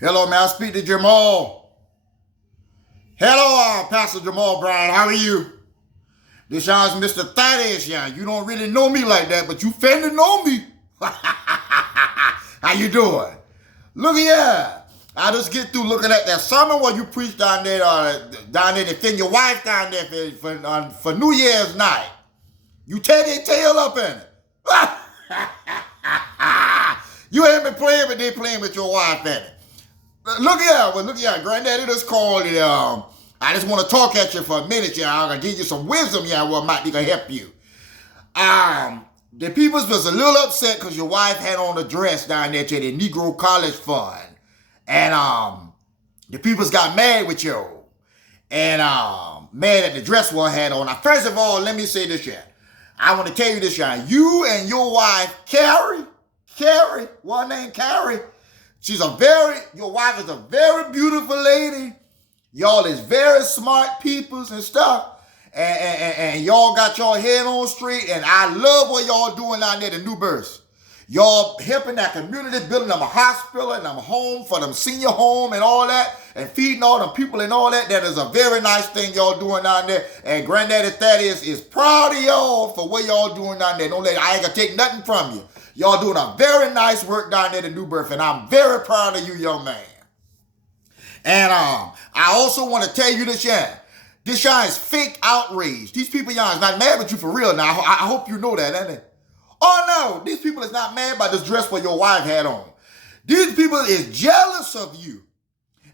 Hello, may I speak to Jamal? Hello, Pastor Jamal Bryant. How are you? This is Mr. Thaddeus. You don't really know me like that, but you finna know me. How you doing? Look here. I just get through looking at that sermon where you preached down there to defend your wife down there for New Year's night. You tear their tail up in it. You ain't been playing, but they playing with your wife in it. Look here, granddaddy just called it. I just want to talk at you for a minute, I'm gonna give you some wisdom, what might be gonna help you. The peoples was a little upset because your wife had on a dress down there to the Negro College Fund. And the peoples got mad with you. And mad at the dress one had on. Now, first of all, let me say this, I want to tell you this, you and your wife, Carrie, one named Carrie, your wife is a very beautiful lady. Y'all is very smart peoples and stuff. And y'all got your head on straight. And I love what y'all doing down there, the New Births. Y'all helping that community, building them a hospital and them a home for them senior home and all that. And feeding all them people and all that. That is a very nice thing y'all doing down there. And Granddaddy Thaddeus is proud of y'all for what y'all doing down there. I ain't gonna take nothing from you. Y'all doing a very nice work down there at New Birth, and I'm very proud of you, young man. And I also want to tell you this, this is fake outrage. These people, is not mad with you for real now. I hope you know that, ain't it? Oh, no, these people is not mad by this dress what your wife had on. These people is jealous of you.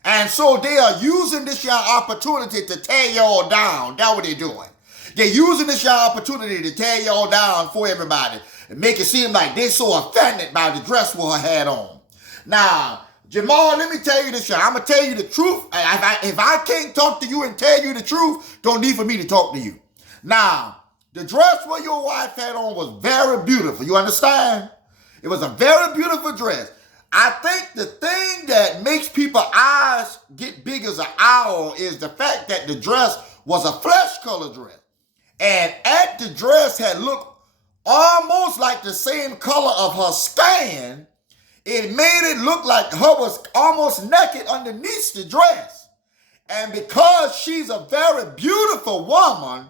And so they are using this opportunity to tear y'all down. That's what they're doing. They're using this opportunity to tear y'all down for everybody. And make it seem like they're so offended by the dress what her had on. Now, Jamal, let me tell you this, I'm going to tell you the truth. If I can't talk to you and tell you the truth, don't need for me to talk to you. Now, the dress what your wife had on was very beautiful. You understand? It was a very beautiful dress. I think the thing that makes people's eyes get big as an owl is the fact that the dress was a flesh color dress. And at the dress had looked almost like the same color of her skin. It made it look like her was almost naked underneath the dress. And because she's a very beautiful woman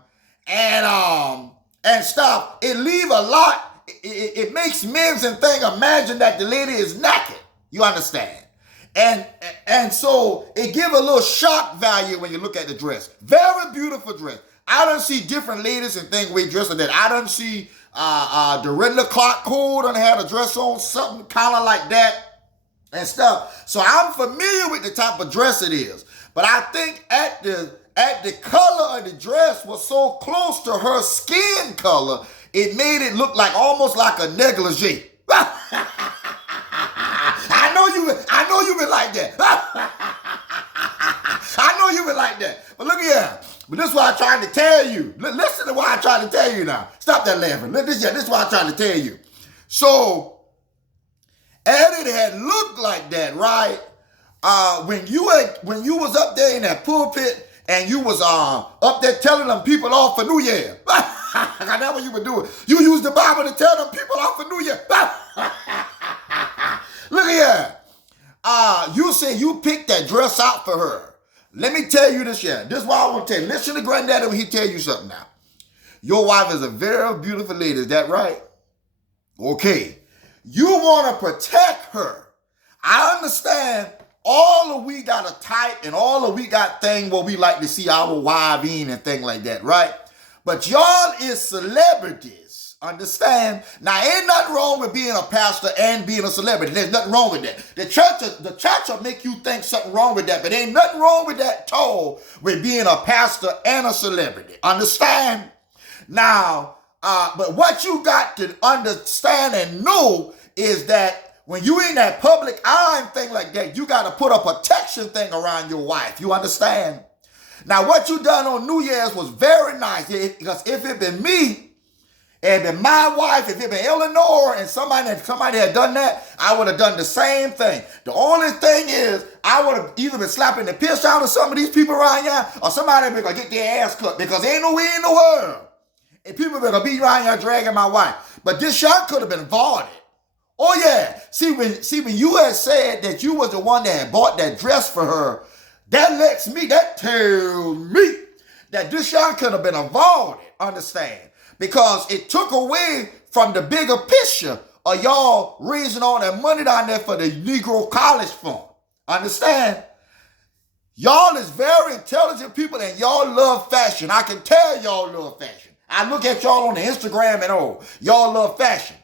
and stuff, it leave a lot, it makes men and things imagine that the lady is naked. You understand? And so it give a little shock value when you look at the dress. Very beautiful dress. I don't see different ladies and things we dress like that. I don't see Dorinda Clark Cole done had a dress on, something kind of like that and stuff. So I'm familiar with the type of dress it is. But I think at the color of the dress was so close to her skin color, it made it look like almost like a negligee. I know you been like that. I know you been like that. But look here. But this is what I'm trying to tell you. Listen to what I'm trying to tell you now. Stop that laughing. This is what I'm trying to tell you. So, and it had looked like that, right? When you was up there in that pulpit and you was up there telling them people off for New Year. That's what you were doing. You used the Bible to tell them people off for New Year. Look here. You said you picked that dress out for her. Let me tell you this, This is what I want to tell you. Listen to Granddaddy when he tell you something now. Your wife is a very beautiful lady. Is that right? Okay. You want to protect her. I understand all of we got a type and all of we got thing where we like to see our wife in and thing like that, right? But y'all is celebrities. Understand? Now, ain't nothing wrong with being a pastor and being a celebrity. There's nothing wrong with that. The church will make you think something wrong with that, but ain't nothing wrong with that at all with being a pastor and a celebrity. Understand? Now, but what you got to understand and know is that when you in that public eye and thing like that, you got to put a protection thing around your wife. You understand? Now, what you done on New Year's was very nice. Because if it been me, and been my wife, if it been Eleanor and somebody had done that, I would have done the same thing. The only thing is, I would have either been slapping the piss out of some of these people around here, or somebody would get their ass cut, because there ain't no way in the world. And people better be around here dragging my wife. But this shot could have been avoided. Oh yeah, when you had said that you was the one that had bought that dress for her, that tells me that this y'all could have been avoided, understand? Because it took away from the bigger picture of y'all raising all that money down there for the Negro College Fund. Understand? Y'all is very intelligent people and y'all love fashion. I can tell y'all love fashion. I look at y'all on the Instagram and all. Y'all love fashion.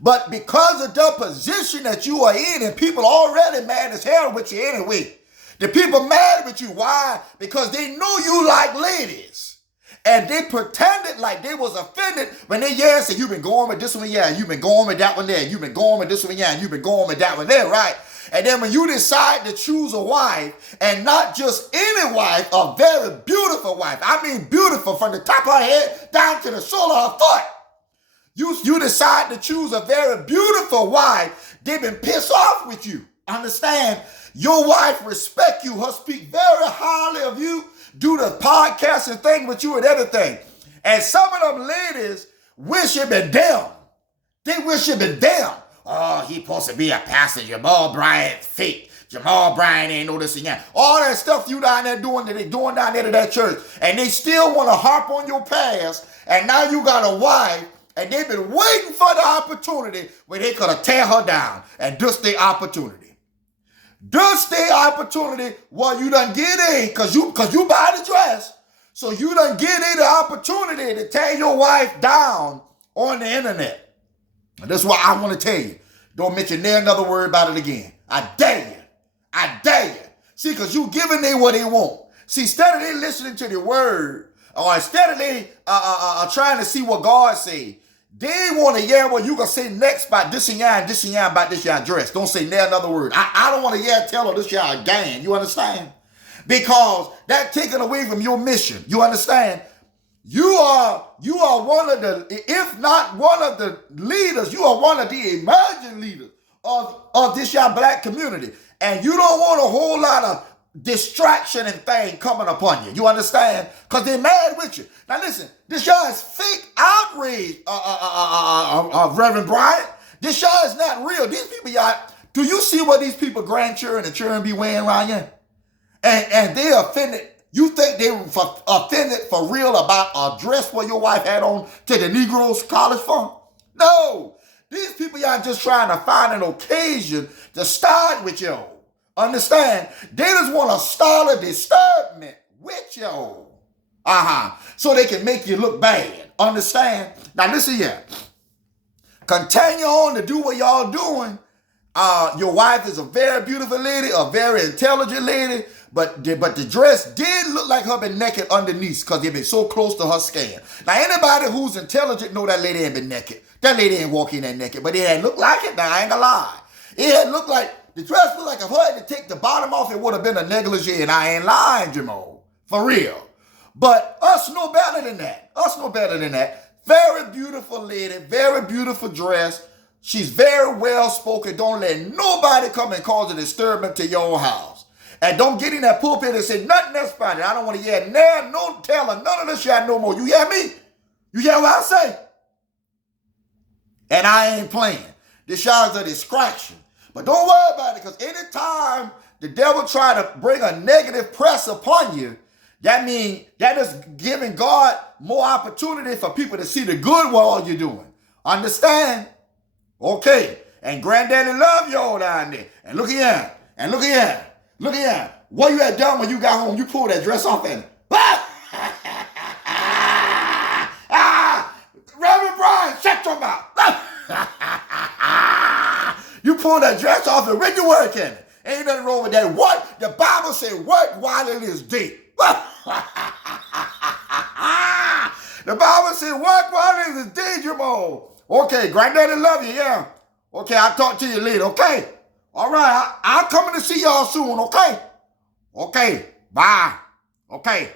But because of the position that you are in, and people already mad as hell with you anyway. The people mad with you. Why? Because they knew you like ladies. And they pretended like they was offended when they said, you've been going with this one, yeah, you've been going with that one there, you've been going with this one, yeah, and you've been going with that one there, right? And then when you decide to choose a wife, and not just any wife, a very beautiful wife, I mean beautiful from the top of her head down to the sole of her foot, you decide to choose a very beautiful wife, they've been pissed off with you. Understand? Your wife respect you, her speak very highly of you, do the podcast and thing with you and everything. And some of them ladies wish it been them. They wish it been them. Oh, he supposed to be a Pastor Jamal Bryant fake. Jamal Bryant ain't no this and that. All that stuff you down there doing that they doing down there to that church. And they still want to harp on your past. And now you got a wife. And they've been waiting for the opportunity where they could have tear her down. And this the opportunity. This the opportunity where you done get in. Because you buy the dress. So you done get in the opportunity to tear your wife down on the internet. And that's why I want to tell you. Don't mention there another word about it again. I dare you. I dare you. See, because you giving them what they want. See, instead of they listening to the word, or instead of they trying to see what God say, they want to hear what you gonna say next about this and that about this y'all dress. Don't say there another word. I don't want to tell her this y'all again. You understand? Because that taken away from your mission. You understand? You are one of the, if not one of the leaders, you are one of the emerging leaders of this y'all black community. And you don't want a whole lot of distraction and thing coming upon you. You understand? Because they're mad with you. Now listen, this y'all is fake outrage, Reverend Bryant. This y'all is not real. These people, y'all, do you see what these people, grandchildren and children be wearing around here? And they offended. You think they were offended for real about a dress what your wife had on to the Negroes College Fund? No. These people, y'all just trying to find an occasion to start with you. Understand? They just want to start a disturbance with you. So they can make you look bad. Understand? Now listen here. Continue on to do what y'all doing. Your wife is a very beautiful lady, a very intelligent lady, but the dress did look like her been naked underneath because they been so close to her skin. Now anybody who's intelligent know that lady ain't been naked. That lady ain't walking that naked, but it had looked like it. Now I ain't gonna lie. It had looked like, the dress looked like if her had to take the bottom off, it would have been a negligee, and I ain't lying, Jamal. For real. But us know better than that. Us know better than that. Very beautiful lady, very beautiful dress. She's very well spoken. Don't let nobody come and cause a disturbance to your house. And don't get in that pulpit and say nothing else about it. I don't want to hear no telling, none of this shit no more. You hear me? You hear what I say? And I ain't playing. This y'all's a distraction. But don't worry about it, because anytime the devil try to bring a negative press upon you, that means that is giving God more opportunity for people to see the good what all you're doing. Understand? Okay. And granddaddy love y'all down there. And look here. And look here. Look here. What you had done when you got home, you pulled that dress off and Reverend Brian, shut your mouth. You pulled that dress off and when you work in it. Ain't nothing wrong with that. What? The Bible says work while it is day. The Bible says work while it is day, Jamal. Okay, granddaddy love you, yeah. Okay, I'll talk to you later, okay? All right, I'm coming to see y'all soon, okay? Okay, bye. Okay.